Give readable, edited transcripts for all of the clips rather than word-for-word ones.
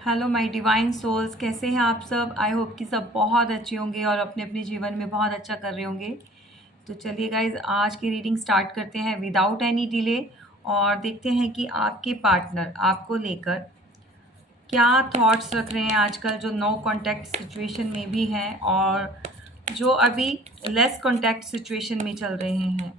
Hello my divine souls, कैसे हैं आप सब। आई होप कि सब बहुत अच्छे होंगे और अपने अपने जीवन में बहुत अच्छा कर रहे होंगे। तो चलिए गाइज, आज की रीडिंग स्टार्ट करते हैं विदाउट एनी डिले और देखते हैं कि आपके पार्टनर आपको लेकर क्या थॉट्स रख रहे हैं आजकल, जो नो कांटेक्ट सिचुएशन में भी हैं और जो अभी लेस कांटेक्ट सिचुएशन में चल रहे हैं।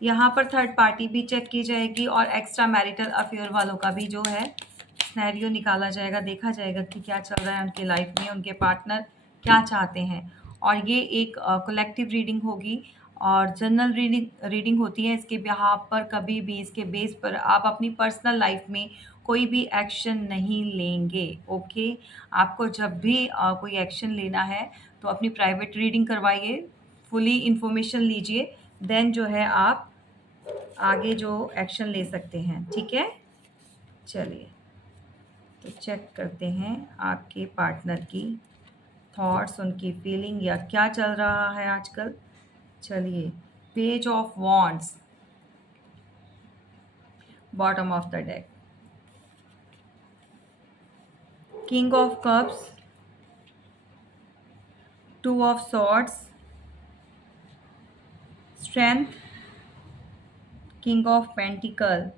यहाँ पर थर्ड पार्टी भी चेक की जाएगी और एक्स्ट्रा मैरिटल अफेयर वालों का भी जो है सिनेरियो निकाला जाएगा, देखा जाएगा कि क्या चल रहा है उनके लाइफ में, उनके पार्टनर क्या चाहते हैं। और ये एक कलेक्टिव रीडिंग होगी और जनरल रीडिंग होती है। इसके बिहाफ पर कभी भी, इसके बेस पर आप अपनी पर्सनल लाइफ में कोई भी एक्शन नहीं लेंगे। ओके, आपको जब भी कोई एक्शन लेना है तो अपनी प्राइवेट रीडिंग करवाइए, फुली इंफॉर्मेशन लीजिए, देन जो है आप आगे जो एक्शन ले सकते हैं। ठीक है, चलिए तो चेक करते हैं आपके पार्टनर की थॉट्स, उनकी फीलिंग या क्या चल रहा है आजकल। चलिए, page of wands, bottom of the deck, king of cups, two of swords, strength, king of pentacle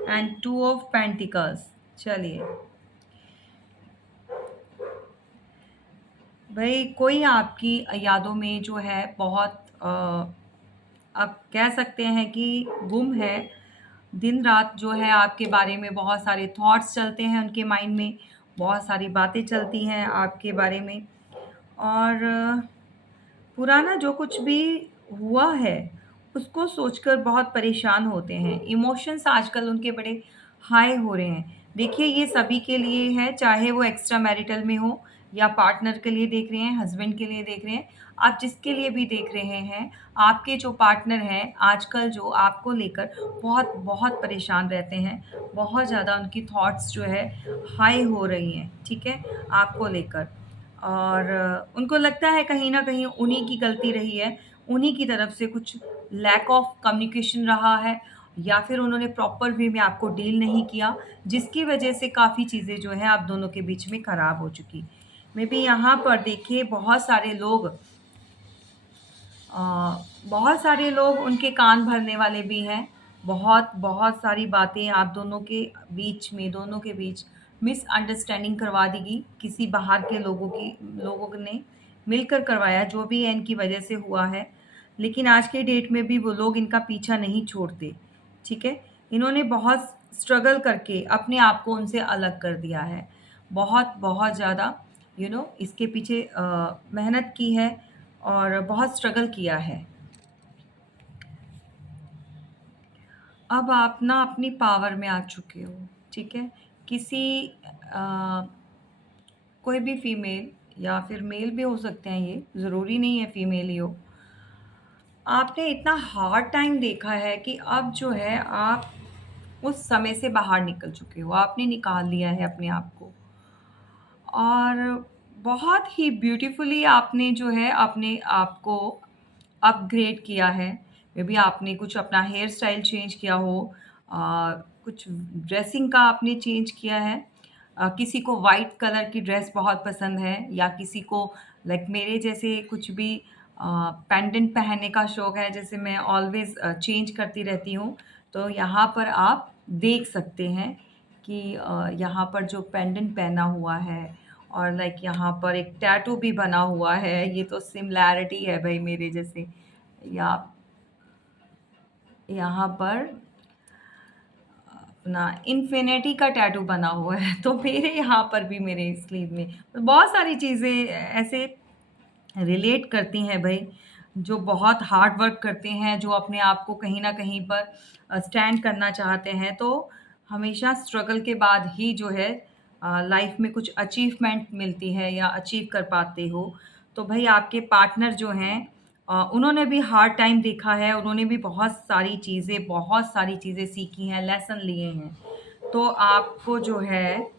and two of pentacles. चलिए भाई, कोई आपकी यादों में जो है बहुत आप कह सकते हैं कि गुम है। दिन रात जो है आपके बारे में बहुत सारे थॉट्स चलते हैं उनके माइंड में, बहुत सारी बातें चलती हैं आपके बारे में। और पुराना जो कुछ भी हुआ है उसको सोचकर बहुत परेशान होते हैं। इमोशंस आजकल उनके बड़े हाई हो रहे हैं। देखिए, ये सभी के लिए है, चाहे वो एक्स्ट्रा मैरिटल में हो या पार्टनर के लिए देख रहे हैं, हस्बैंड के लिए देख रहे हैं, आप जिसके लिए भी देख रहे हैं, आपके जो पार्टनर हैं आजकल जो आपको लेकर बहुत बहुत परेशान रहते हैं। बहुत ज़्यादा उनकी थॉट्स जो है हाई हो रही हैं, ठीक है, आपको लेकर। और उनको लगता है कहीं न कहीं उन्हीं की गलती रही है, उन्हीं की तरफ से कुछ लैक ऑफ कम्युनिकेशन रहा है या फिर उन्होंने प्रॉपर वे में आपको डील नहीं किया, जिसकी वजह से काफ़ी चीज़ें जो हैं आप दोनों के बीच में ख़राब हो चुकी। मे बी यहाँ पर देखिए बहुत सारे लोग उनके कान भरने वाले भी हैं। बहुत बहुत सारी बातें आप दोनों के बीच में, दोनों के बीच मिसअंडरस्टैंडिंग करवा दी गई, किसी बाहर के लोगों ने मिलकर करवाया, जो भी है इनकी वजह से हुआ है। लेकिन आज के डेट में भी वो लोग इनका पीछा नहीं छोड़ते, ठीक है। इन्होंने बहुत स्ट्रगल करके अपने आप को उनसे अलग कर दिया है, बहुत बहुत ज़्यादा इसके पीछे मेहनत की है और बहुत स्ट्रगल किया है। अब आप ना अपनी पावर में आ चुके हो, ठीक है। किसी अ, कोई भी फीमेल या फिर मेल भी हो सकते हैं, ये ज़रूरी नहीं है फीमेल ही हो। आपने इतना हार्ड टाइम देखा है कि अब जो है आप उस समय से बाहर निकल चुके हो, आपने निकाल लिया है अपने आप को। और बहुत ही ब्यूटीफुली आपने जो है अपने आप को अपग्रेड किया है। मे बी आपने कुछ अपना हेयर स्टाइल चेंज किया हो, कुछ ड्रेसिंग का आपने चेंज किया है। किसी को वाइट कलर की ड्रेस बहुत पसंद है या किसी को लाइक मेरे जैसे कुछ भी पेंडेंट पहनने का शौक है, जैसे मैं ऑलवेज चेंज करती रहती हूँ। तो यहाँ पर आप देख सकते हैं कि यहाँ पर जो पेंडेंट पहना हुआ है और लाइक यहाँ पर एक टैटू भी बना हुआ है, ये तो सिमिलैरिटी है भाई मेरे जैसे। या यहाँ पर अपना इन्फिनिटी का टैटू बना हुआ है तो मेरे यहाँ पर भी मेरे स्लीव में बहुत सारी चीज़ें ऐसे रिलेट करती हैं भाई। जो बहुत हार्ड वर्क करते हैं, जो अपने आप को कहीं न कहीं पर स्टैंड करना चाहते हैं, तो हमेशा स्ट्रगल के बाद ही जो है लाइफ में कुछ अचीवमेंट मिलती है या अचीव कर पाते हो। तो भई आपके पार्टनर जो हैं उन्होंने भी हार्ड टाइम देखा है, उन्होंने भी बहुत सारी चीज़ें सीखी हैं, लेसन लिए हैं। तो आपको जो है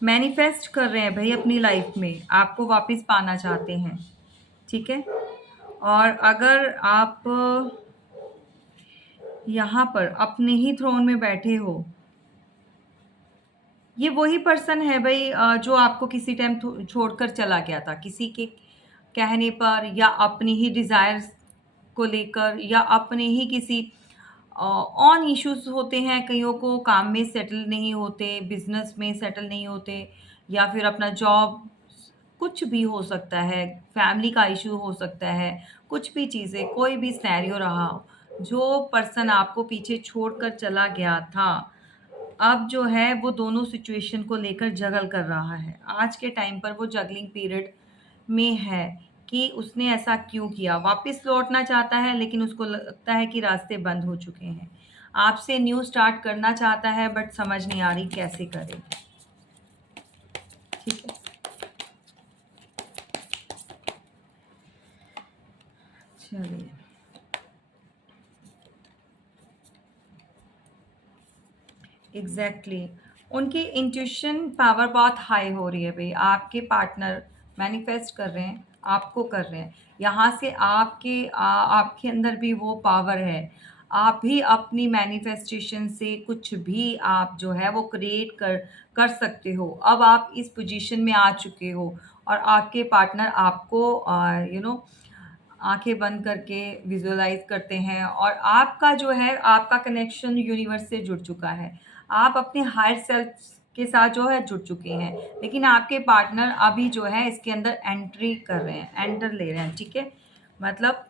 मैनिफेस्ट कर रहे हैं भई अपनी लाइफ में, आपको वापस पाना चाहते हैं, ठीक है? और अगर आप यहाँ पर अपने ही थ्रोन में बैठे हो, ये वही पर्सन है भाई, जो आपको किसी टाइम छोड़कर चला गया था किसी के कहने पर, या अपनी ही डिज़ायर्स को लेकर, या अपने ही किसी ऑन इश्यूज होते हैं कईयों को, काम में सेटल नहीं होते, बिजनेस में सेटल नहीं होते, या फिर अपना जॉब, कुछ भी हो सकता है, फैमिली का इशू हो सकता है, कुछ भी चीज़ें, कोई भी सिनेरियो रहा हो, जो पर्सन आपको पीछे छोड़कर चला गया था, अब जो है वो दोनों सिचुएशन को लेकर जगल कर रहा है। आज के टाइम पर वो जगलिंग पीरियड में है कि उसने ऐसा क्यों किया? वापस लौटना चाहता है, लेकिन उसको लगता है कि रास्ते बंद हो चुके हैं। आपसे न्यू स्टार्ट करना चाहता है, बट समझ नहीं आ रही कैसे करे। ठीक है? चलिए। एग्जैक्टली उनकी इंट्यूशन पावर बहुत हाई हो रही है भाई। आपके पार्टनर मैनिफेस्ट कर रहे हैं, आपको कर रहे हैं, यहाँ से आपके अंदर भी वो पावर है। आप भी अपनी मैनिफेस्टेशन से कुछ भी आप जो है वो क्रिएट कर सकते हो। अब आप इस पोजीशन में आ चुके हो, और आपके पार्टनर आपको आंखें बंद करके विजुअलाइज करते हैं, और आपका जो है आपका कनेक्शन यूनिवर्स से जुड़ चुका है। आप अपने हायर सेल्फ के साथ जो है जुड़ चुके हैं, लेकिन आपके पार्टनर अभी जो है इसके अंदर एंट्री कर रहे हैं, एंटर ले रहे हैं। ठीक है, मतलब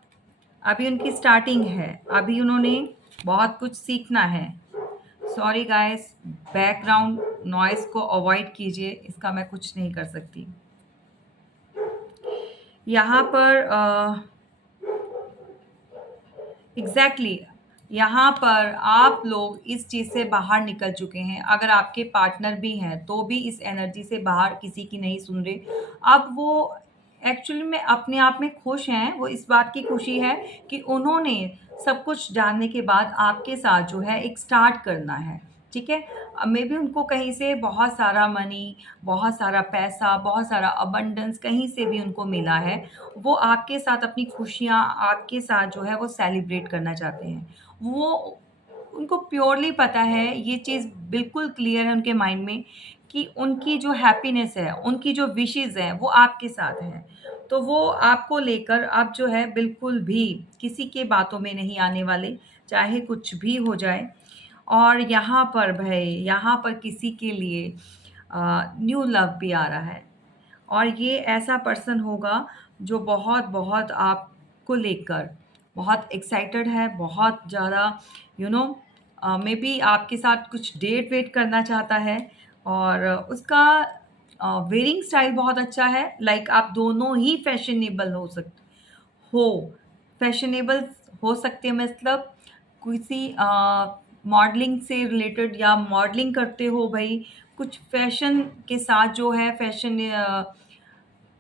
अभी उनकी स्टार्टिंग है, अभी उन्होंने बहुत कुछ सीखना है। सॉरी गाइस, बैकग्राउंड नॉइस को अवॉइड कीजिए, इसका मैं कुछ नहीं कर सकती। यहाँ पर एग्जैक्टली यहाँ पर आप लोग इस चीज़ से बाहर निकल चुके हैं। अगर आपके पार्टनर भी हैं तो भी इस एनर्जी से बाहर किसी की नहीं सुन रहे। अब वो एक्चुअली में अपने आप में खुश हैं। वो इस बात की खुशी है कि उन्होंने सब कुछ जानने के बाद आपके साथ जो है एक स्टार्ट करना है। ठीक है, मे बी उनको कहीं से बहुत सारा मनी, बहुत सारा पैसा, बहुत सारा अबंडेंस कहीं से भी उनको मिला है। वो आपके साथ अपनी खुशियाँ आपके साथ जो है वो सेलिब्रेट करना चाहते हैं। वो उनको प्योरली पता है, ये चीज़ बिल्कुल क्लियर है उनके माइंड में कि उनकी जो हैप्पीनेस है, उनकी जो विशेज़ हैं, वो आपके साथ हैं। तो वो आपको लेकर अब जो है बिल्कुल भी किसी के बातों में नहीं आने वाले, चाहे कुछ भी हो जाए। और यहाँ पर भई, यहाँ पर किसी के लिए न्यू लव भी आ रहा है। और ये ऐसा पर्सन होगा जो बहुत-बहुत आपको लेकर बहुत एक्साइटेड है, बहुत ज़्यादा मेबी आपके साथ कुछ डेट वेट करना चाहता है। और उसका वेयरिंग स्टाइल बहुत अच्छा है, लाइक आप दोनों ही फैशनेबल हो फैशनेबल हो सकते हैं, मतलब किसी मॉडलिंग से रिलेटेड, या मॉडलिंग करते हो भई, कुछ फैशन के साथ जो है फैशन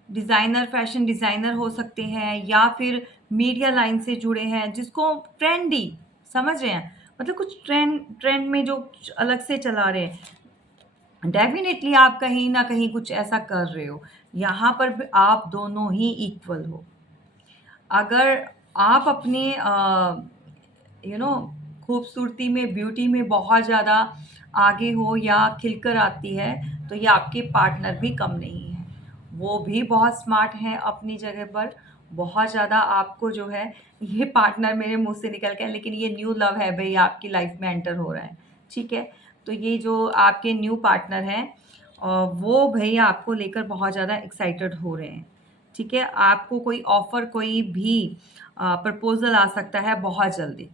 डिज़ाइनर हो सकते हैं, या फिर मीडिया लाइन से जुड़े हैं जिसको ट्रेंडी समझ रहे हैं, मतलब कुछ ट्रेंड ट्रेंड में जो अलग से चला रहे हैं। डेफ़िनेटली आप कहीं न कहीं कुछ ऐसा कर रहे हो। यहाँ पर भी आप दोनों ही इक्वल हो। अगर आप अपने यू नो खूबसूरती में, ब्यूटी में बहुत ज़्यादा आगे हो या खिलकर आती है, तो ये आपके पार्टनर भी कम नहीं है। वो भी बहुत स्मार्ट हैं अपनी जगह पर, बहुत ज़्यादा आपको जो है, ये पार्टनर मेरे मुँह से निकल गया, लेकिन ये न्यू लव है भई, आपकी लाइफ़ में एंटर हो रहा है। ठीक है? तो ये जो आपके न्यू पार्टनर हैं, वो भई आपको लेकर बहुत ज़्यादा एक्साइटेड हो रहे हैं। ठीक है? आपको कोई ऑफ़र, कोई भी प्रपोज़ल आ सकता है बहुत जल्दी।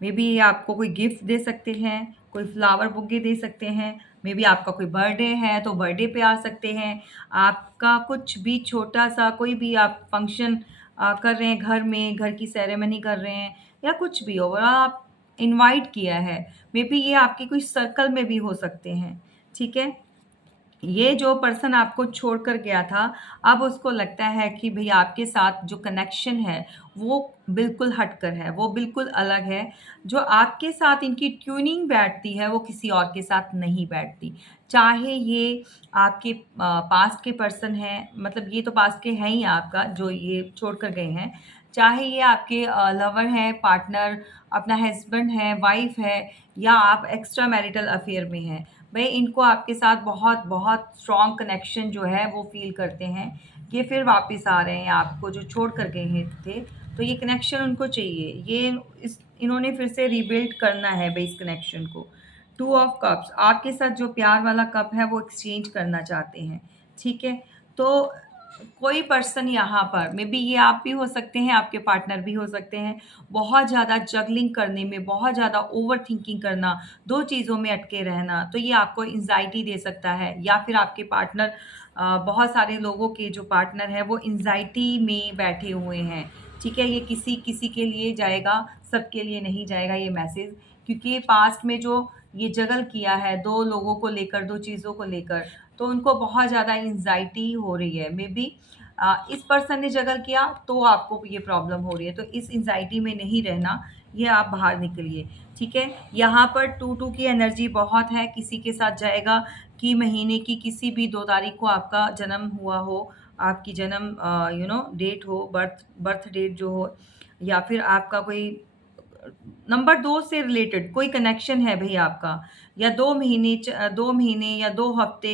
मे बी ये आपको कोई गिफ्ट दे सकते हैं, कोई फ्लावर बुके दे सकते हैं, मे बी आपका कोई बर्थडे है तो बर्थडे पे आ सकते हैं। आपका कुछ भी छोटा-सा कोई भी आप फंक्शन कर रहे हैं घर में, घर की सेरेमनी कर रहे हैं, या कुछ भी हो और आप इनवाइट किया है, मे बी ये आपके कोई सर्कल में भी हो सकते हैं। ठीक है? ये जो पर्सन आपको छोड़कर गया था, अब उसको लगता है कि भई आपके साथ जो कनेक्शन है, वो बिल्कुल हटकर है, वो बिल्कुल अलग है। जो आपके साथ इनकी ट्यूनिंग बैठती है, वो किसी और के साथ नहीं बैठती। चाहे ये आपके पास्ट के पर्सन हैं, मतलब ये तो पास्ट के हैं ही आपका, जो ये छोड़कर गए हैं। चाहे ये आपके लवर हैं, पार्टनर, अपना हस्बैंड है, वाइफ है, या आप एक्स्ट्रा मैरिटल अफेयर में हैं। भई इनको आपके साथ बहुत बहुत स्ट्रॉन्ग कनेक्शन जो है वो फ़ील करते हैं। ये फिर वापस आ रहे हैं आपको जो छोड़ कर गए हैं थे, तो ये कनेक्शन उनको चाहिए। ये इस इन्होंने फिर से रीबिल्ड करना है भई इस कनेक्शन को। टू ऑफ कप्स आपके साथ जो प्यार वाला कप है वो एक्सचेंज करना चाहते हैं, ठीक है? तो कोई पर्सन यहाँ पर मे बी ये आप भी हो सकते हैं, आपके पार्टनर भी हो सकते हैं, बहुत ज़्यादा जगलिंग करने में, बहुत ज़्यादा ओवरथिंकिंग करना, 2 चीज़ों में अटके रहना, तो ये आपको एंग्ज़ायटी दे सकता है। या फिर आपके पार्टनर बहुत सारे लोगों के जो पार्टनर हैं वो एंग्ज़ायटी में बैठे हुए हैं, ठीक है? ये किसी-किसी के लिए जाएगा, सबके लिए नहीं जाएगा ये मैसेज, क्योंकि पास्ट में जो ये जगल किया है 2 लोगों को लेकर, 2 चीज़ों को लेकर, तो उनको बहुत ज़्यादा एंग्ज़ायटी हो रही है। मे बी इस पर्सन ने जगल किया तो आपको ये प्रॉब्लम हो रही है, तो इस एंग्ज़ायटी में नहीं रहना, ये आप बाहर निकलिए, ठीक है? यहाँ पर 2-2 की एनर्जी बहुत है, किसी के साथ जाएगा कि महीने की किसी भी 2 तारीख को आपका जन्म हुआ हो, आपकी जन्म डेट हो, बर्थ डेट जो हो, या फिर आपका कोई नंबर 2 से रिलेटेड कोई कनेक्शन है भई आपका, या 2 महीने या 2 हफ्ते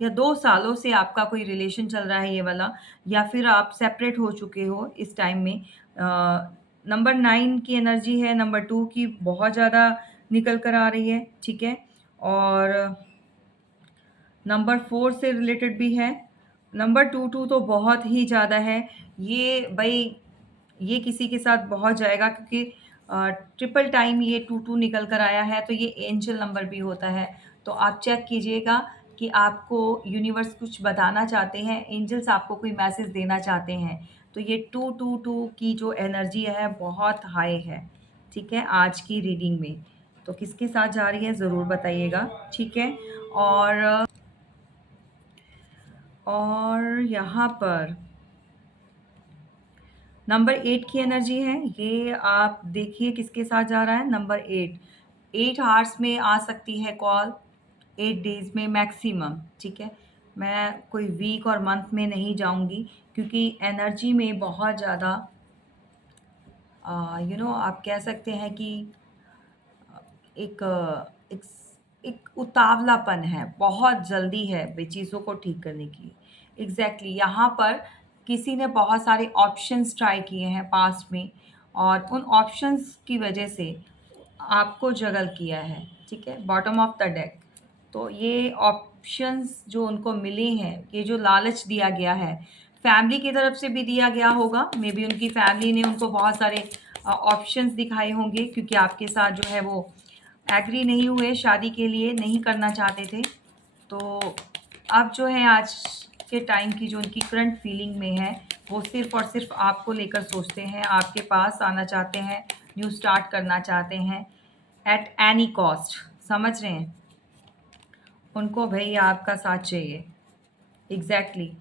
या 2 सालों से आपका कोई रिलेशन चल रहा है ये वाला, या फिर आप सेपरेट हो चुके हो इस टाइम में। नंबर 9 की एनर्जी है, नंबर 2 की बहुत ज़्यादा निकल कर आ रही है, ठीक है? और नंबर 4 से रिलेटेड भी है। नंबर 2 तो बहुत ही ज़्यादा है। ये भई ये किसी के साथ बहुत जाएगा, क्योंकि ट्रिपल टाइम ये 2 निकल कर आया है, तो ये एंजेल नंबर भी होता है। तो आप चेक कीजिएगा कि आपको यूनिवर्स कुछ बताना चाहते हैं, एंजेल्स आपको कोई मैसेज देना चाहते हैं। तो ये 222 की जो एनर्जी है बहुत हाई है, ठीक है? आज की रीडिंग में। तो किसके साथ जा रही है ज़रूर बताइएगा, ठीक है? और यहाँ पर नंबर 8 की एनर्जी है, ये आप देखिए किसके साथ जा रहा है। नंबर 8, 8 आवर्स में आ सकती है कॉल, 8 डेज़ में मैक्सिमम, ठीक है? मैं कोई वीक और मंथ में नहीं जाऊँगी, क्योंकि एनर्जी में बहुत ज़्यादा आप कह सकते हैं कि एक एक एक उतावलापन है, बहुत जल्दी है वे चीज़ों को ठीक करने की। एग्ज़ैक्टली यहाँ पर किसी ने बहुत सारे ऑप्शंस ट्राई किए हैं पास्ट में, और उन ऑप्शंस की वजह से आपको जगल किया है, ठीक है? Bottom of the deck. तो ये ऑप्शंस जो उनको मिले हैं, ये जो लालच दिया गया है, फैमिली की तरफ से भी दिया गया होगा। मे बी उनकी फैमिली ने उनको बहुत सारे ऑप्शंस दिखाए होंगे, क्योंकि आपके साथ जो है वो एग्री नहीं हुए, शादी के लिए नहीं करना चाहते थे। तो अब जो है आज के टाइम की जो उनकी करंट फीलिंग में है, वो सिर्फ़ और सिर्फ़ आपको लेकर सोचते हैं, आपके पास आना चाहते हैं, न्यू स्टार्ट करना चाहते हैं एट एनी कॉस्ट, समझ रहे हैं? उनको भई आपका साथ चाहिए। एग्ज़ैक्टली,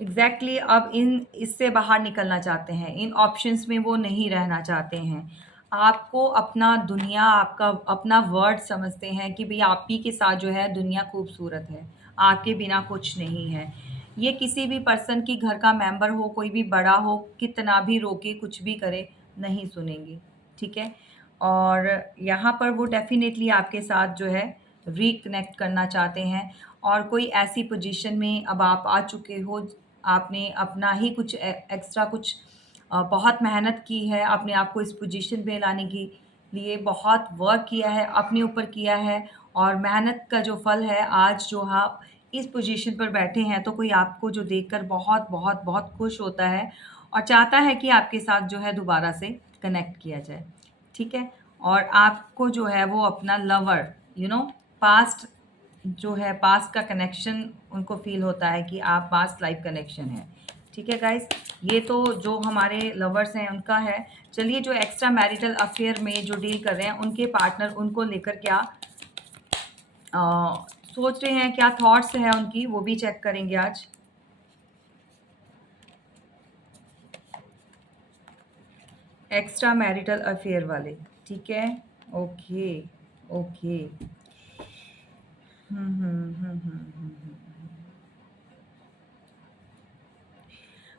एग्ज़ैक्टली अब इन इससे बाहर निकलना चाहते हैं, इन ऑप्शंस में वो नहीं रहना चाहते हैं। आपको अपना दुनिया, आपका अपना वर्ल्ड समझते हैं कि भई आप ही के साथ जो है दुनिया खूबसूरत है, आपके बिना कुछ नहीं है। ये किसी भी पर्सन की घर का मेंबर हो, कोई भी बड़ा हो, कितना भी रोके, कुछ भी करे, नहीं सुनेंगे, ठीक है? और यहाँ पर वो डेफ़िनेटली आपके साथ जो है रिकनेक्ट करना चाहते हैं, और कोई ऐसी पोजीशन में अब आप आ चुके हो, आपने अपना ही कुछ एक्स्ट्रा कुछ बहुत मेहनत की है, अपने आप को इस पोजीशन पे लाने के लिए बहुत वर्क किया है, अपने ऊपर किया है, और मेहनत का जो फल है आज जो आप इस पोजीशन पर बैठे हैं, तो कोई आपको जो देखकर बहुत, बहुत, बहुत खुश होता है और चाहता है कि आपके साथ जो है दोबारा से कनेक्ट किया जाए, ठीक है? और आपको जो है वो अपना लवर, पास्ट जो है, पास्ट का कनेक्शन उनको फ़ील होता है कि आप पास्ट लाइफ कनेक्शन है। ठीक है गाइज़? ये तो जो हमारे लवर्स हैं उनका है। चलिए जो एक्स्ट्रा मैरिटल अफ़ेयर में जो डील कर रहे हैं, उनके पार्टनर उनको लेकर क्या सोच रहे हैं, क्या थॉट्स हैं उनकी, वो भी चेक करेंगे आज। एक्स्ट्रा मैरिटल अफ़ेयर वाले, ठीक है? Okay, okay.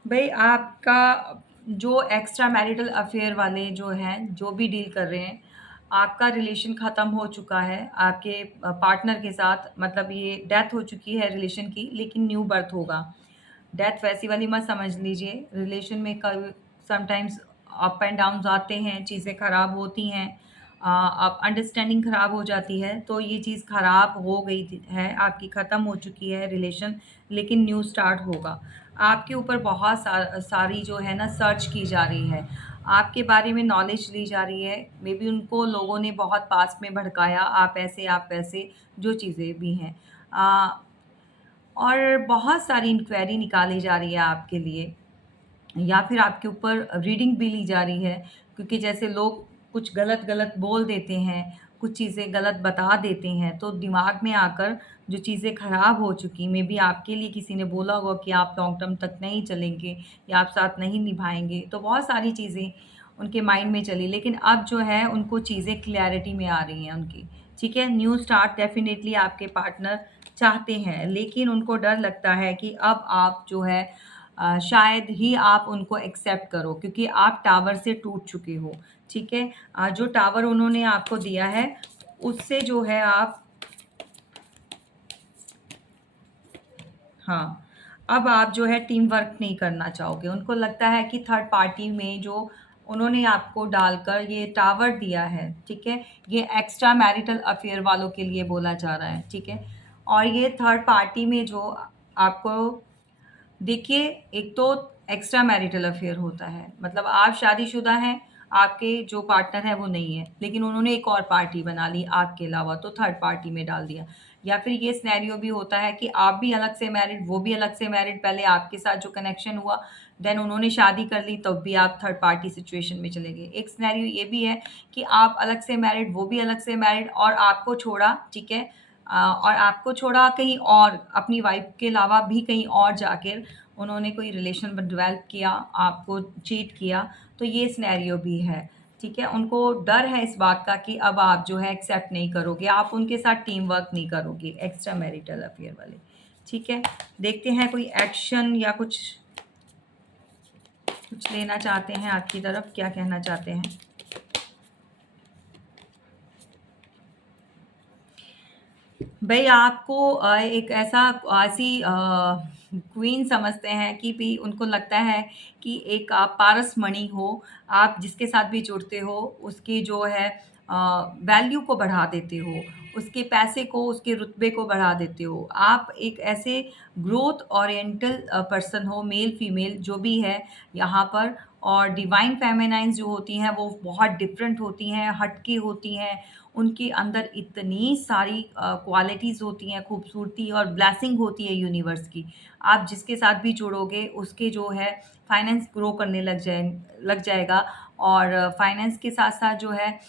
भई आपका जो एक्स्ट्रा मैरिटल अफेयर वाले जो हैं, जो भी डील कर रहे हैं, आपका रिलेशन ख़त्म हो चुका है आपके पार्टनर के साथ, मतलब ये डेथ हो चुकी है रिलेशन की, लेकिन न्यू बर्थ होगा। डेथ वैसी वाली मत समझ लीजिए, रिलेशन में कभी समटाइम्स अप एंड डाउन्स आते हैं, चीज़ें ख़राब होती हैं, अब अंडरस्टैंडिंग ख़राब हो जाती है, तो ये चीज़ ख़राब हो गई है, आपकी ख़त्म हो चुकी है रिलेशन, लेकिन न्यू स्टार्ट होगा। आपके ऊपर बहुत सारी जो है ना सर्च की जा रही है, आपके बारे में नॉलेज ली जा रही है, मे बी उनको लोगों ने बहुत पास्ट में भड़काया, आप ऐसे जो चीज़ें भी हैं। और बहुत सारी इंक्वायरी निकाली जा रही है आपके लिए, या फिर आपके ऊपर रीडिंग भी ली जा रही है, क्योंकि जैसे लोग कुछ गलत-गलत बोल देते हैं, कुछ चीज़ें गलत बता देते हैं, तो दिमाग में आकर जो चीज़ें ख़राब हो चुकी, मे बी आपके लिए किसी ने बोला होगा कि आप लॉन्ग टर्म तक नहीं चलेंगे या आप साथ नहीं निभाएँगे, तो बहुत सारी चीज़ें उनके माइंड में चली। लेकिन अब जो है उनको चीज़ें क्लैरिटी में आ रही हैं उनकी, ठीक है? न्यू स्टार्ट डेफ़िनेटली आपके पार्टनर चाहते हैं, लेकिन उनको डर लगता है कि अब आप जो है शायद ही आप उनको एक्सेप्ट करो, क्योंकि आप टावर से टूट चुके हो, ठीक है? जो टावर उन्होंने आपको दिया है, उससे जो है आप, हाँ, अब आप जो है टीम वर्क नहीं करना चाहोगे। उनको लगता है कि थर्ड पार्टी में जो उन्होंने आपको डालकर ये टावर दिया है, ठीक है? ये एक्स्ट्रा मैरिटल अफ़ेयर वालों के लिए बोला जा रहा है, ठीक है? और ये थर्ड पार्टी में जो आपको, देखिए, एक तो एक्स्ट्रा मैरिटल अफ़ेयर होता है, मतलब आप शादीशुदा हैं, आपके जो पार्टनर हैं वो नहीं है, लेकिन उन्होंने एक और पार्टी बना ली आपके अलावा, तो थर्ड पार्टी में डाल दिया। या फिर ये सिनेरियो भी होता है कि आप भी अलग से मैरिड, वो भी अलग से मैरिड, पहले आपके साथ जो कनेक्शन हुआ, देन उन्होंने शादी कर ली, तब भी आप थर्ड पार्टी सिचुएशन में चले गए। एक सिनेरियो ये भी है कि आप अलग से मैरिड, वो भी अलग से मैरिड, और आपको छोड़ा, ठीक है? और आपको छोड़ा कहीं और, अपनी वाइफ़ के अलावा भी कहीं और जाकर उन्होंने कोई रिलेशन डेवलप किया, आपको चीट किया, तो ये सिनेरियो भी है, ठीक है? उनको डर है इस बात का कि अब आप जो है एक्सेप्ट नहीं करोगे, आप उनके साथ टीम वर्क नहीं करोगे, एक्स्ट्रा मैरिटल अफ़ेयर वाले, ठीक है? देखते हैं कोई एक्शन या कुछ लेना चाहते हैं आपकी तरफ, क्या कहना चाहते हैं? भई आपको एक ऐसी क्वीन समझते हैं कि भई उनको लगता है कि एक आप पारस मणि हो, आप जिसके साथ भी जुड़ते हो, उसकी जो है वैल्यू को बढ़ा देते हो, उसके पैसे को, उसके रुतबे को बढ़ा देते हो। आप एक ऐसे ग्रोथ ओरिएंटल पर्सन हो, मेल-फीमेल जो भी है यहाँ पर, और डिवाइन फेमिनाइन्स जो होती हैं, वो बहुत डिफरेंट होती हैं, हटके होती हैं, उनके अंदर इतनी सारी क्वालिटीज़ होती हैं, खूबसूरती और ब्लेसिंग होती है यूनिवर्स की। आप जिसके साथ भी जुड़ोगे, उसके जो है फाइनेंस ग्रो करने लग जाएगा, और फाइनेंस के साथ-साथ जो है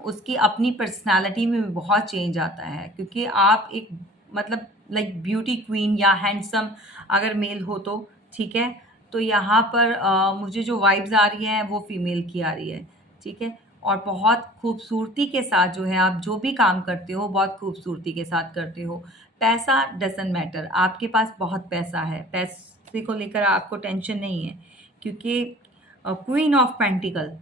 उसकी अपनी पर्सनैलिटी में भी बहुत चेंज आता है, क्योंकि आप एक, मतलब लाइक ब्यूटी क्वीन या हैंडसम अगर मेल हो तो, ठीक है? तो यहाँ पर मुझे जो वाइब्स आ रही हैं वो फीमेल की आ रही है, ठीक है? और बहुत खूबसूरती के साथ जो है आप जो भी काम करते हो, बहुत खूबसूरती के साथ करते हो। पैसा डज़न्ट मैटर, आपके पास बहुत पैसा है, पैसे को लेकर आपको टेंशन नहीं है, क्योंकि क्वीन ऑफ पेंटिकल,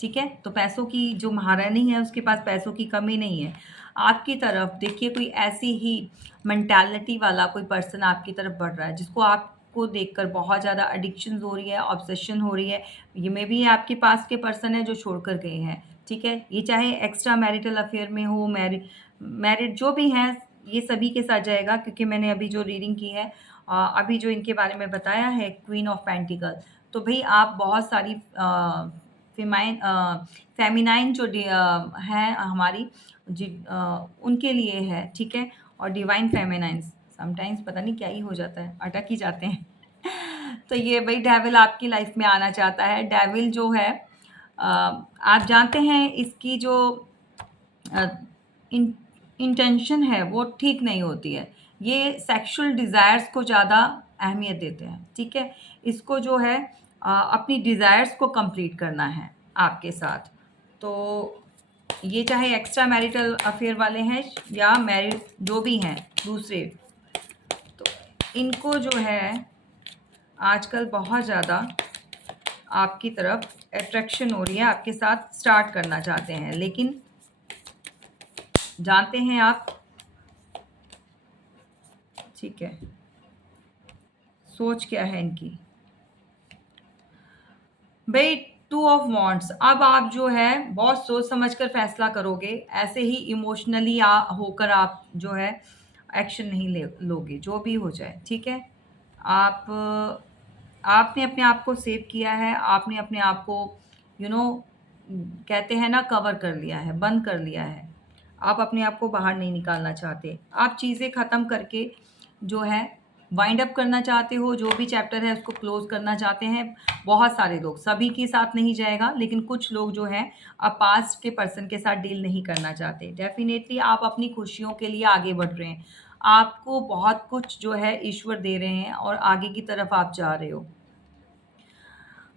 ठीक है? तो पैसों की जो महारानी है उसके पास पैसों की कमी नहीं है। आपकी तरफ देखिए कोई ऐसी ही मेंटालिटी वाला कोई पर्सन आपकी तरफ बढ़ रहा है, जिसको आपको देखकर बहुत ज़्यादा एडिक्शंस हो रही है, ऑब्सेशन हो रही है। ये मेबी आपके पास के पर्सन है जो छोड़कर गए हैं, ठीक है? ये चाहे एक्स्ट्रा मैरिटल अफेयर में हो, मैरिड जो भी हैं, ये सभी के साथ जाएगा, क्योंकि मैंने अभी जो रीडिंग की है, अभी जो इनके बारे में बताया है, क्वीन ऑफ पेंटिकल, तो भई आप बहुत सारी फ़िमाइन फ़ेमिनाइन जो हैं हमारी, उनके लिए है, ठीक है? और डिवाइन फ़ेमिनाइन्स, समटाइम्स पता नहीं क्या ही हो जाता है, अटक ही जाते हैं। तो ये भई डेविल आपकी लाइफ़ में आना चाहता है। डेविल जो है, आप जानते हैं इसकी जो अ, इन इंटेंशन है वो ठीक नहीं होती है। ये सेक्सुअल डिज़ायर्स को ज़्यादा अहमियत देते हैं, ठीक है? इसको जो है अपनी डिज़ायर्स को कंप्लीट करना है आपके साथ। तो ये चाहे एक्स्ट्रा मैरिटल अफ़ेयर वाले हैं या मैरिड जो भी हैं दूसरे, तो इनको जो है आजकल बहुत ज़्यादा आपकी तरफ अट्रैक्शन हो रही है, आपके साथ स्टार्ट करना चाहते हैं, लेकिन जानते हैं आप, ठीक है, सोच क्या है इनकी भाई। टू ऑफ वॉन्ट्स, अब आप जो है बहुत सोच समझ कर फैसला करोगे, ऐसे ही इमोशनली होकर आप जो है एक्शन नहीं ले लोगे, जो भी हो जाए, ठीक है। आप आपने अपने आप को सेव किया है, आपने अपने आप को यू नो कहते हैं ना, कवर कर लिया है, बंद कर लिया है। आप अपने आप को बाहर नहीं निकालना चाहते, आप चीज़ें ख़त्म करके जो है वाइंड अप करना चाहते हो, जो भी चैप्टर है उसको क्लोज करना चाहते हैं। बहुत सारे लोग, सभी के साथ नहीं जाएगा, लेकिन कुछ लोग जो हैं अब पास्ट के पर्सन के साथ डील नहीं करना चाहते। डेफिनेटली आप अपनी खुशियों के लिए आगे बढ़ रहे हैं, आपको बहुत कुछ जो है ईश्वर दे रहे हैं और आगे की तरफ आप जा रहे हो।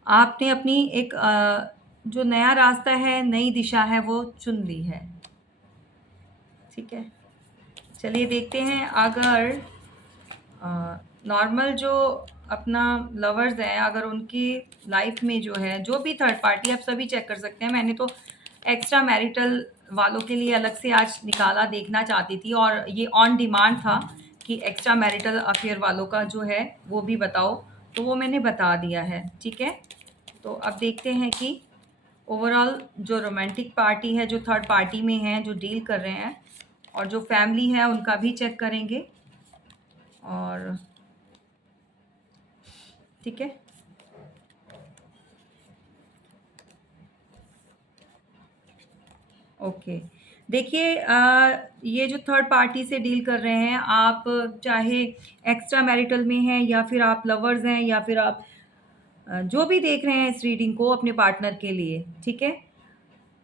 आपने अपनी एक जो नया रास्ता है, नई दिशा है, वो चुन ली है, ठीक है। चलिए देखते हैं, अगर नॉर्मल जो अपना लवर्स हैं, अगर उनकी लाइफ में जो है, जो भी थर्ड पार्टी, आप सभी चेक कर सकते हैं। मैंने तो एक्स्ट्रा मैरिटल वालों के लिए अलग से आज निकाला, देखना चाहती थी, और ये ऑन डिमांड था कि एक्स्ट्रा मैरिटल अफेयर वालों का जो है वो भी बताओ, तो वो मैंने बता दिया है, ठीक है। तो अब देखते हैं कि ओवरऑल जो रोमांटिक पार्टी है, जो थर्ड पार्टी में है, जो डील कर रहे हैं, और जो फैमिली है उनका भी चेक करेंगे, और ठीक है। ओके, देखिए ये जो थर्ड पार्टी से डील कर रहे हैं, आप चाहे एक्स्ट्रा मैरिटल में हैं, या फिर आप लवर्स हैं, या फिर आप जो भी देख रहे हैं इस रीडिंग को अपने पार्टनर के लिए, ठीक है।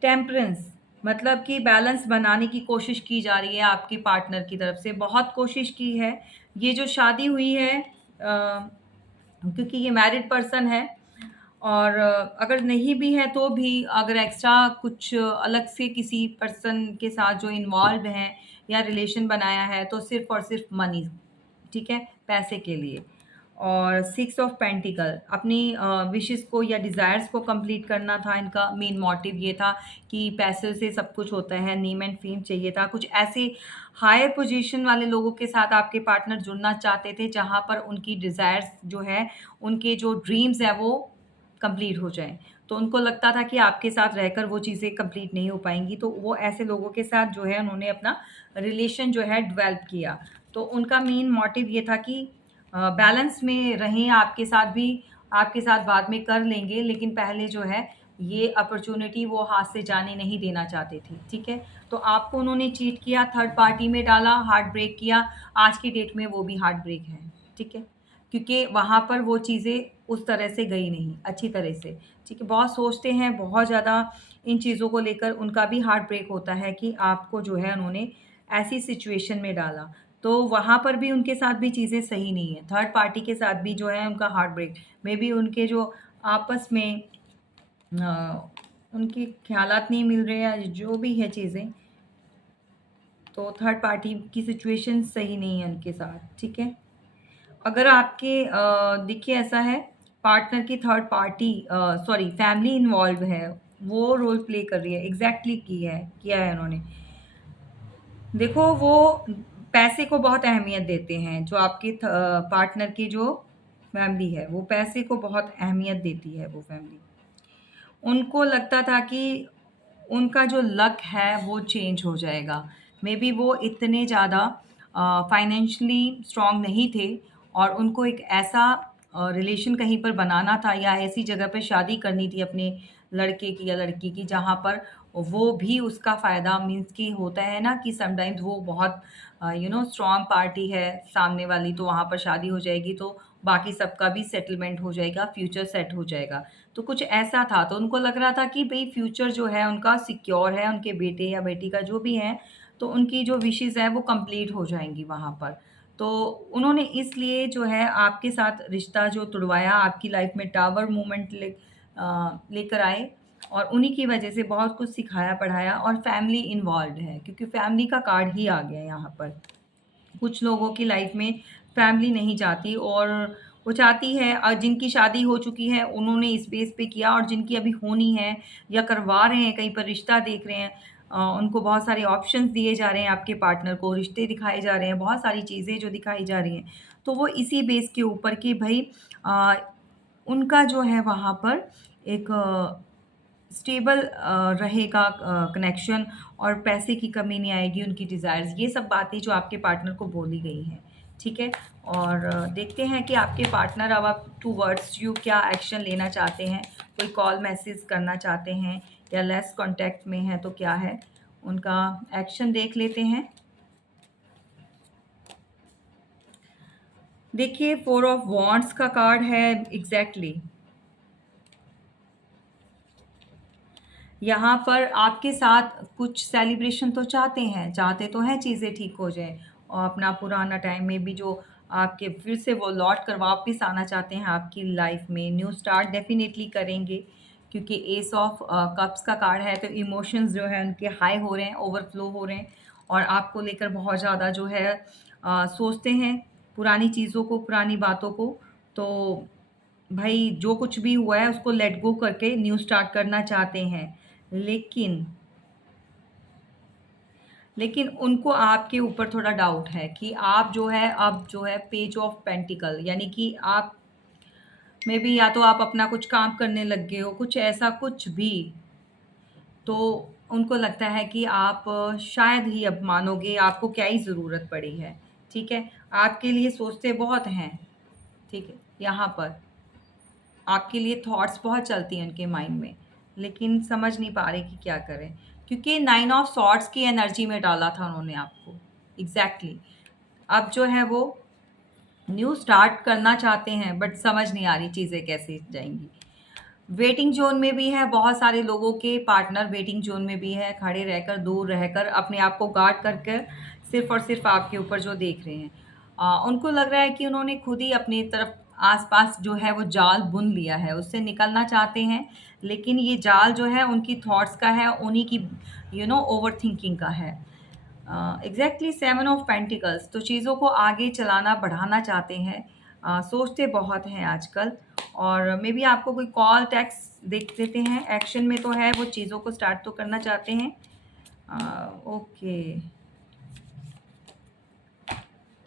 टेम्परेंस मतलब कि बैलेंस बनाने की कोशिश की जा रही है आपके पार्टनर की तरफ से, बहुत कोशिश की है। ये जो शादी हुई है, क्योंकि ये मैरिड पर्सन है, और अगर नहीं भी है तो भी, अगर एक्स्ट्रा कुछ अलग से किसी पर्सन के साथ जो इन्वॉल्व हैं या रिलेशन बनाया है, तो सिर्फ़ और सिर्फ मनी, ठीक है, पैसे के लिए। और सिक्स ऑफ पेंटिकल, अपनी विशेस को या डिज़ायर्स को कंप्लीट करना था इनका मेन मोटिव, ये था कि पैसे से सब कुछ होता है, नेम एंड फेम चाहिए था। कुछ ऐसे हायर पोजीशन वाले लोगों के साथ आपके पार्टनर जुड़ना चाहते थे, जहाँ पर उनकी डिज़ायर्स जो है, उनके जो ड्रीम्स हैं वो कंप्लीट हो जाएँ। तो उनको लगता था कि आपके साथ रहकर वो चीज़ें कंप्लीट नहीं हो पाएँगी, तो वो ऐसे लोगों के साथ जो है उन्होंने अपना रिलेशन जो है डेवलप किया। तो उनका मेन मोटिव ये था कि बैलेंस में रहें, आपके साथ भी, आपके साथ बाद में कर लेंगे, लेकिन पहले जो है ये अपॉर्च्युनिटी वो हाथ से जाने नहीं देना चाहते थे, ठीक है। तो आपको उन्होंने चीट किया, थर्ड पार्टी में डाला, हार्ट ब्रेक किया, आज की डेट में वो भी हार्ट ब्रेक है, ठीक है। क्योंकि वहाँ पर वो चीज़ें उस तरह से गई नहीं, अच्छी तरह से, ठीक है। बहुत सोचते हैं, बहुत ज़्यादा इन चीज़ों को लेकर उनका भी हार्ट ब्रेक होता है कि आपको जो है उन्होंने ऐसी सिचुएशन में डाला। तो वहाँ पर भी उनके साथ भी चीज़ें सही नहीं है, थर्ड पार्टी के साथ भी जो है उनका हार्ट ब्रेक, मेबी उनके जो आपस में उनके ख़्यालात नहीं मिल रहे हैं, जो भी है चीज़ें, तो थर्ड पार्टी की सिचुएशन सही नहीं है उनके साथ, ठीक है। अगर आपके देखिए ऐसा है, पार्टनर की third party, sorry family involve है, वो रोल प्ले कर रही है, एग्ज़ैक्टली किया है उन्होंने। देखो वो पैसे को बहुत अहमियत देते हैं, जो आपके पार्टनर की जो फैमिली है, वो पैसे को बहुत अहमियत देती है वो फैमिली। उनको लगता था कि उनका जो लक है वो चेंज हो जाएगा। मेबी वो इतने ज़्यादा फाइनेंशियली स्ट्रॉन्ग नहीं थे, और उनको एक ऐसा रिलेशन कहीं पर बनाना था, या ऐसी जगह पे शादी करनी थी अपने लड़के की या लड़की की, जहाँ पर वो भी उसका फ़ायदा, मीन्स कि होता है ना कि समटाइम्स वो बहुत स्ट्रॉन्ग पार्टी है सामने वाली, तो वहाँ पर शादी हो जाएगी तो बाकी सबका भी सेटलमेंट हो जाएगा, फ्यूचर सेट हो जाएगा। तो कुछ ऐसा था, तो उनको लग रहा था कि भई फ्यूचर जो है उनका सिक्योर है, उनके बेटे या बेटी का जो भी है, तो उनकी जो विशेज़ हैं वो कंप्लीट हो जाएँगी वहाँ पर। तो उन्होंने इसलिए जो है आपके साथ रिश्ता जो तुड़वाया, आपकी लाइफ़ में टावर मूवमेंट लेकर आए, और उन्हीं की वजह से बहुत कुछ सिखाया पढ़ाया, और फैमिली इन्वॉल्व्ड है, क्योंकि फैमिली का कार्ड ही आ गया यहाँ पर। कुछ लोगों की लाइफ़ में फैमिली नहीं चाहती, और वो चाहती है, और जिनकी शादी हो चुकी है उन्होंने इस बेस पे किया, और जिनकी अभी होनी है या करवा रहे हैं, कहीं पर रिश्ता देख रहे हैं, उनको बहुत सारे ऑप्शंस दिए जा रहे हैं, आपके पार्टनर को रिश्ते दिखाए जा रहे हैं, बहुत सारी चीज़ें जो दिखाई जा रही हैं। तो वो इसी बेस के ऊपर कि भई अ, उनका जो है वहाँ पर एक स्टेबल रहेगा कनेक्शन, और पैसे की कमी नहीं आएगी, उनकी डिज़ायर्स, ये सब बातें जो आपके पार्टनर को बोली गई हैं, ठीक है? और देखते हैं कि आपके पार्टनर अब आप टूवर्ड्स यू क्या एक्शन लेना चाहते हैं, कोई कॉल मैसेज करना चाहते हैं या लेस कॉन्टैक्ट में हैं तो क्या है उनका एक्शन, देख लेते हैं। देखिए 4 ऑफ वॉन्ड्स का कार्ड है एग्ज़ैक्टली। यहाँ पर आपके साथ कुछ सेलिब्रेशन तो चाहते तो हैं चीज़ें ठीक हो जाएँ, और अपना पुराना टाइम में भी जो आपके फिर से वो लौट कर वापस आना चाहते हैं आपकी लाइफ में, न्यू स्टार्ट डेफ़िनेटली करेंगे, क्योंकि एस ऑफ कप्स का कार्ड है, तो इमोशंस जो है उनके हाई हो रहे हैं, ओवरफ्लो हो रहे हैं, और आपको लेकर बहुत ज़्यादा जो है सोचते हैं पुरानी चीज़ों को, पुरानी बातों को। तो भाई जो कुछ भी हुआ है उसको लेट गो करके न्यू स्टार्ट करना चाहते हैं। लेकिन लेकिन उनको आपके ऊपर थोड़ा डाउट है कि आप जो है अब जो है पेज ऑफ पेंटिकल, यानी कि आप मे बी या तो आप अपना कुछ काम करने लग गए हो, कुछ ऐसा कुछ भी, तो उनको लगता है कि आप शायद ही अब मानोगे, आपको क्या ही ज़रूरत पड़ी है, ठीक है? आपके लिए सोचते बहुत हैं, ठीक है? यहाँ पर आपके लिए थॉट्स बहुत चलती हैं उनके माइंड में, लेकिन समझ नहीं पा रहे कि क्या करें, क्योंकि 9 ऑफ सॉर्ड्स की एनर्जी में डाला था उन्होंने आपको। एग्ज़ैक्टली। अब जो है वो न्यू स्टार्ट करना चाहते हैं, बट समझ नहीं आ रही चीज़ें कैसे जाएँगी। वेटिंग ज़ोन में भी है, बहुत सारे लोगों के पार्टनर वेटिंग ज़ोन में भी है, खड़े रहकर, दूर रहकर, अपने आप को गार्ड करके सिर्फ़ और सिर्फ़ आपके ऊपर जो देख रहे हैं। उनको लग रहा है कि उन्होंने खुद ही अपनी तरफ आस-पास जो है वो जाल बुन लिया है, उससे निकलना चाहते हैं, लेकिन ये जाल जो है उनकी थॉट्स का है, उन्हीं की ओवरथिंकिंग का है। एग्ज़ैक्टली 7 ऑफ पेंटिकल्स, तो चीज़ों को आगे चलाना, बढ़ाना चाहते हैं, सोचते बहुत हैं आजकल, और मे बी आपको कोई कॉल, टेक्स्ट देख देते हैं, एक्शन में तो है, वो चीज़ों को स्टार्ट तो करना चाहते हैं। ओके,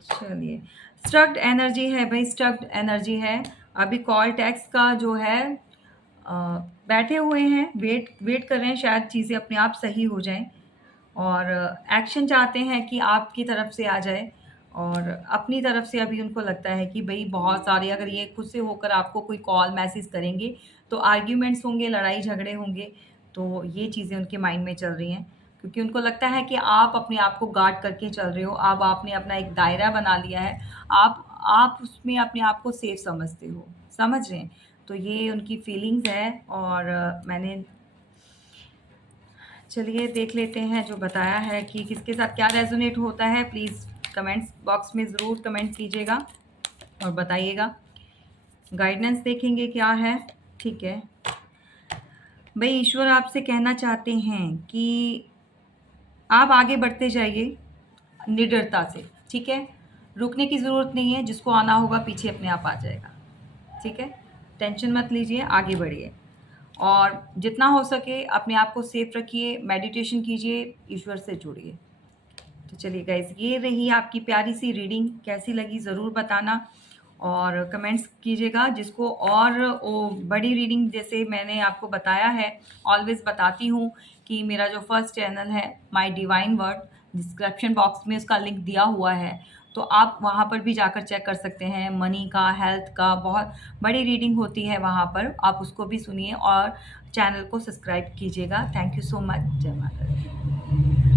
चलिए, स्टक्ड एनर्जी है भाई, स्टक्ड एनर्जी है। अभी कॉल, टेक्स्ट का जो है अ, बैठे हुए हैं, वेट वेट कर रहे हैं, शायद चीज़ें अपने आप सही हो जाएँ, और एक्शन चाहते हैं कि आपकी तरफ से आ जाए, और अपनी तरफ से अभी उनको लगता है कि भई बहुत सारे, अगर ये खुद से होकर आपको कोई कॉल, मैसेज करेंगे, तो आर्ग्यूमेंट्स होंगे, लड़ाई झगड़े होंगे। तो ये चीज़ें उनके माइंड में चल रही हैं, क्योंकि उनको लगता है कि आप अपने आप को गार्ड करके चल रहे हो, अब आपने अपना एक दायरा बना लिया है, आप उसमें अपने आप को सेफ समझते हो, समझ रहे हैं? तो ये उनकी फीलिंग्स है, और मैंने, चलिए देख लेते हैं जो बताया है कि किसके साथ क्या रेज़ोनेट होता है। प्लीज़ कमेंट्स बॉक्स में ज़रूर कमेंट कीजिएगा और बताइएगा। गाइडेंस देखेंगे क्या है, ठीक है। भई ईश्वर आपसे कहना चाहते हैं कि आप आगे बढ़ते जाइए निडरता से, ठीक है? रुकने की ज़रूरत नहीं है, जिसको आना होगा पीछे अपने आप आ जाएगा, ठीक है? टेंशन मत लीजिए, आगे बढ़िए, और जितना हो सके अपने आप को सेफ रखिए, मेडिटेशन कीजिए, ईश्वर से जुड़िए। तो चलिए गाइज़, ये रही आपकी प्यारी सी रीडिंग, कैसी लगी ज़रूर बताना, और कमेंट्स कीजिएगा। जिसको और वो बड़ी रीडिंग जैसे मैंने आपको बताया है, ऑलवेज़ बताती हूँ कि मेरा जो फर्स्ट चैनल है my divine word, description box में उसका लिंक दिया हुआ है, तो आप वहाँ पर भी जाकर चेक कर सकते हैं। मनी का, हेल्थ का बहुत बड़ी रीडिंग होती है वहाँ पर, आप उसको भी सुनिए और चैनल को सब्सक्राइब कीजिएगा। Thank you so much. जय माता दी।